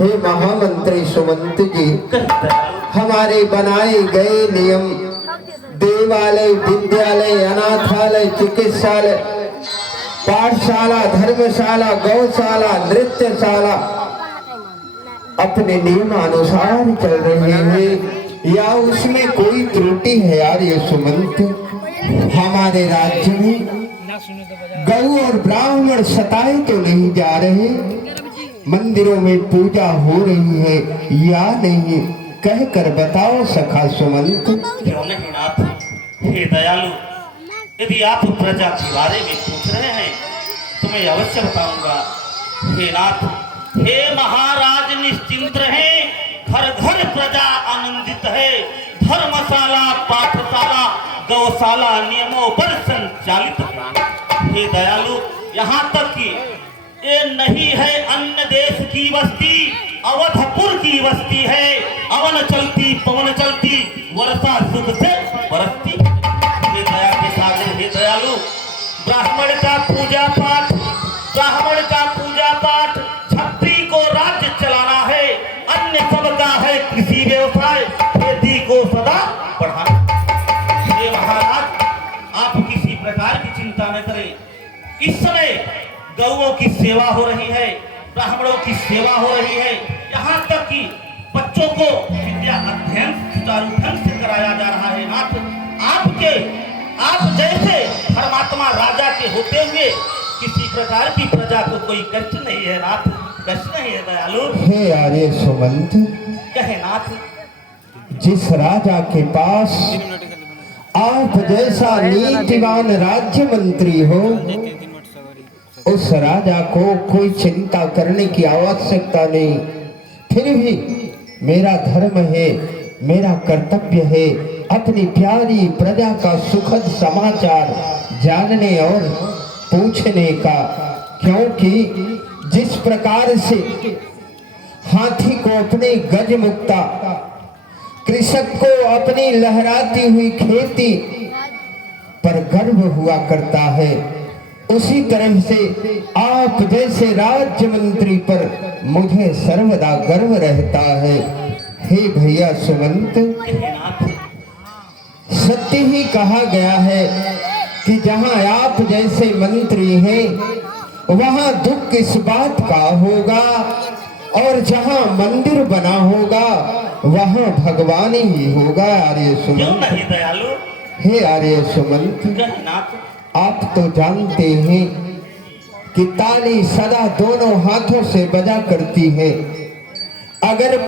हे महामंत्री सुमंत जी, हमारे बनाए गए नियम देवालय, विद्यालय, अनाथालय, चिकित्सालय, पाठशाला, धर्मशाला, गौशाला, नृत्यशाला अपने नियमानुसार चल रहे हैं या उसमें कोई त्रुटि है यार ये सुमंत? हमारे राज्य में गौ और ब्राह्मण सताए तो नहीं जा रहे, मंदिरों में पूजा हो रही है या नहीं, कह कर बताओ सखा सुमंत। क्यों नहीं नाथ? हे दयालु, यदि आप प्रजा के बारे में पूछ रहे हैं तो मैं अवश्य बताऊंगा। हे नाथ, हे महाराज निश्चिंत रहे, घर घर प्रजा आनंदित है, धर्मशाला, पाठशाला, गौशाला नियमों पर संचालित है। हे दयालु, यहाँ तक कि ये नहीं है अन्य देश की बस्ती, अवधपुर की बस्ती है। अवन चलती पवन चलती, वर्षा सुख से बरसती। हे दया के सागर, हे दयालु, ब्राह्मण का पूजा पाठ, ब्राह्मण का पूजा पाठ, छत्री को राज्य चलाना है, अन्य सबका है कृषि व्यवसाय, खेती को सदा बढ़ाना। हे महाराज, आप किसी प्रकार की चिंता न करें। इस समय गौओं की सेवा हो रही है, ब्राह्मणों की सेवा हो रही है, यहाँ तक कि बच्चों को विद्या अध्ययन सुचारू ढंग से कराया जा रहा है। आप जैसे धर्मात्मा राजा के होते हुए किसी प्रकार की प्रजा को कोई कष्ट नहीं है नाथ, कष्ट नहीं है दयालु। हे आर्य सुमंत, कहे नाथ, जिस राजा के पास आप जैसा नीतिवान राज्य मंत्री हो, उस राजा को कोई चिंता करने की आवश्यकता नहीं। फिर भी मेरा धर्म है, मेरा कर्तव्य है अपनी प्यारी प्रजा का सुखद समाचार जानने और पूछने का, क्योंकि जिस प्रकार से हाथी को अपने गज मुक्ता, कृषक को अपनी लहराती हुई खेती पर गर्व हुआ करता है, उसी तरह से आप जैसे राज्य मंत्री पर मुझे सर्वदा गर्व रहता है। हे भैया सुमंत, सत्य ही कहा गया है कि जहां आप जैसे मंत्री हैं वहां दुख किस बात का होगा, और जहां मंदिर बना होगा वहां भगवान ही होगा। आर्य सुमंत, हे आर्य सुमंत, आप तो जानते हैं कि ताली सदा दोनों हाथों से बजा करती है। अगर